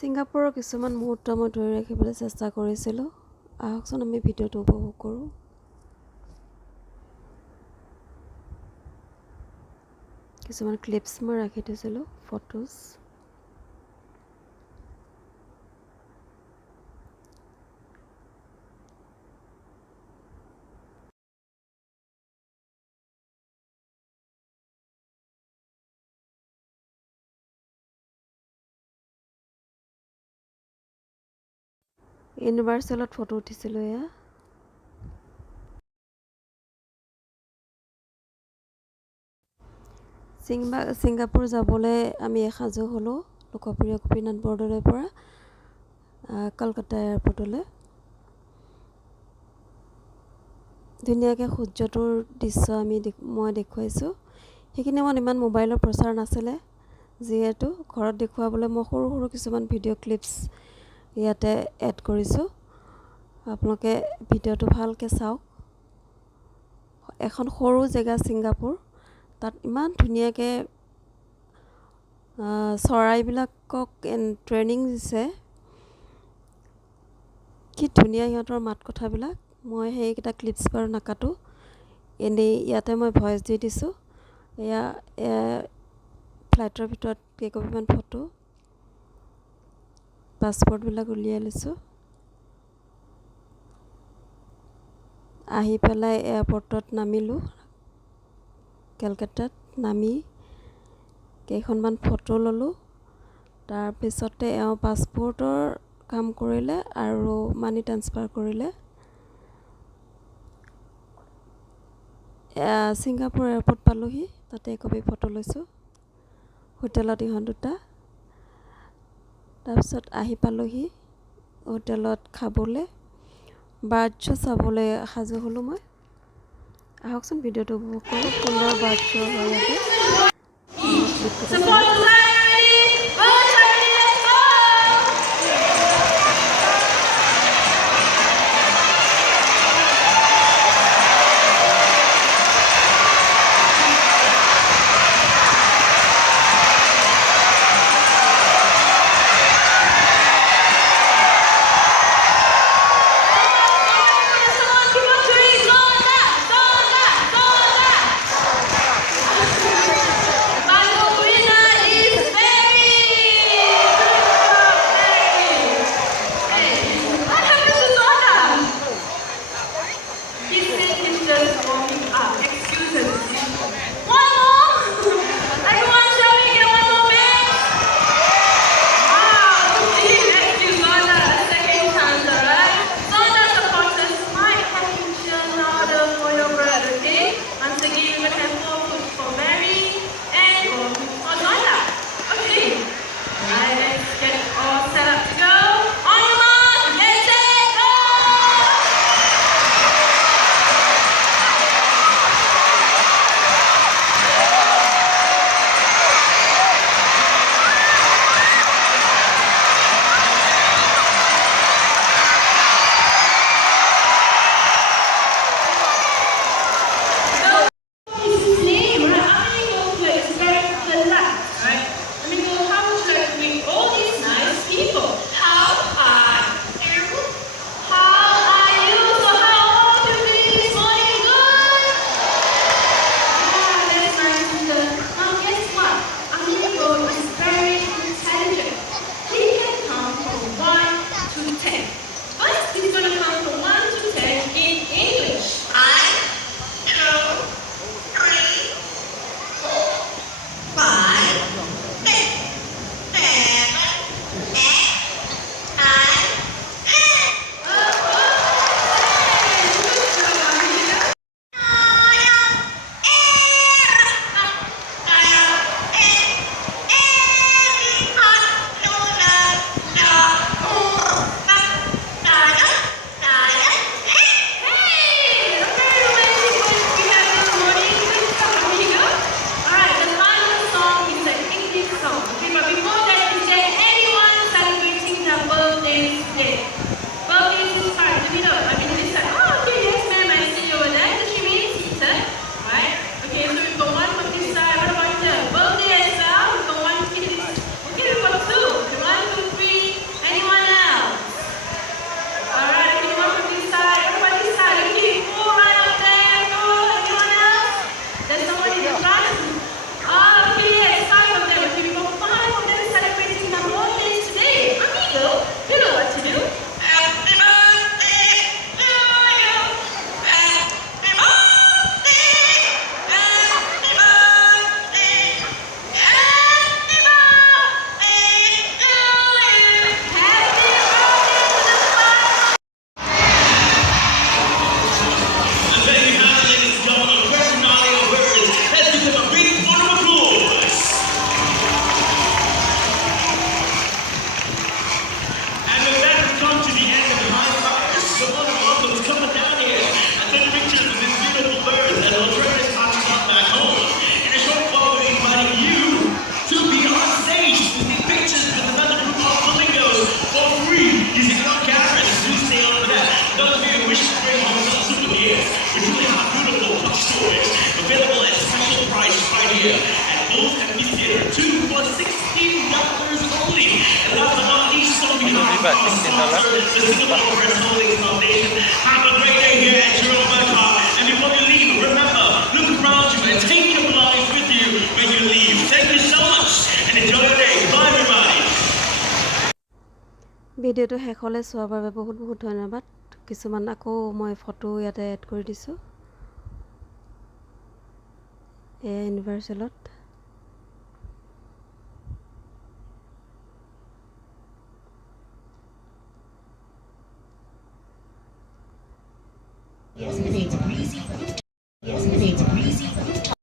ছিংগাপুৰৰ কিছুমান মুহূৰ্ত মই ধৰি ৰাখিবলৈ চেষ্টা কৰিছিলোঁ। আহকচোন আমি ভিডিঅ'টো উপভোগ কৰোঁ। কিছুমান ক্লিপছ মই ৰাখি থৈছিলোঁ, ফটোজ। ইউনিভাৰ্চেলত ফটো উঠিছিলোঁ এয়া। ছিংগাপুৰ যাবলৈ আমি এসাজু হ'লোঁ লোকপ্ৰিয় গোপীনাথ বৰদলৈৰ পৰা কলকাতা এয়াৰপৰ্টলৈ। ধুনীয়াকৈ সূৰ্যটোৰ দৃশ্য মই দেখুৱাইছোঁ। সেইখিনি সময়ত ইমান মোবাইলৰ প্ৰচাৰ নাছিলে, যিহেতু ঘৰত দেখুৱাবলৈ মই সৰু সৰু কিছুমান ভিডিঅ' ক্লিপছ ইয়াতে এড কৰিছোঁ। আপোনালোকে ভিডিঅ'টো ভালকৈ চাওক। এখন সৰু জেগা ছিংগাপুৰ, তাত ইমান ধুনীয়াকৈ চৰাইবিলাকক ট্ৰেইনিং দিছে। কি ধুনীয়া সিহঁতৰ মাত কথাবিলাক। মই সেইকেইটা ক্লিপছ বাৰু নাকাটো, এনেই ইয়াতে মই ভইচ দি দিছোঁ। এয়া ফ্লাইটৰ ভিতৰত কেইকপিমান ফটো, পাছপৰ্টবিলাক উলিয়াই লৈছোঁ। আহি পেলাই এয়াৰপৰ্টত নামিলোঁ, কেলকাতাত নামি কেইখনমান ফটো ল'লোঁ। তাৰপিছতে এওঁ পাছপৰ্টৰ কাম কৰিলে আৰু মানি ট্ৰান্সফাৰ কৰিলে। ছিংগাপুৰ এয়াৰপৰ্ট পালোঁহি, তাতে একপি ফটো লৈছোঁ। হোটেলত ইহঁত দুটা। তাৰপিছত আহি পালোঁহি হোটেলত খাবলৈ। বাৰ্ড শ্ব' চাবলৈ সাজু হ'লোঁ মই। আহকচোন ভিডিঅ'টো উপভোগ কৰোঁ। সুন্দৰ বাৰ্ড শ্ব' হয় ইয়াতে। কিবা $16. Have a great day here at Jerome Car. And before you leave, remember, look around you and take your belongings with you when you leave. Thank you so much and enjoy your day. Bye, everybody. ভিডিঅ'টো শেষলৈ চোৱাৰ বাবে বহুত বহুত ধন্যবাদ কিছুমান আকৌ মই ফটো ইয়াতে এড কৰি দিছোঁ এয়া ইউনিভাৰ্চেলত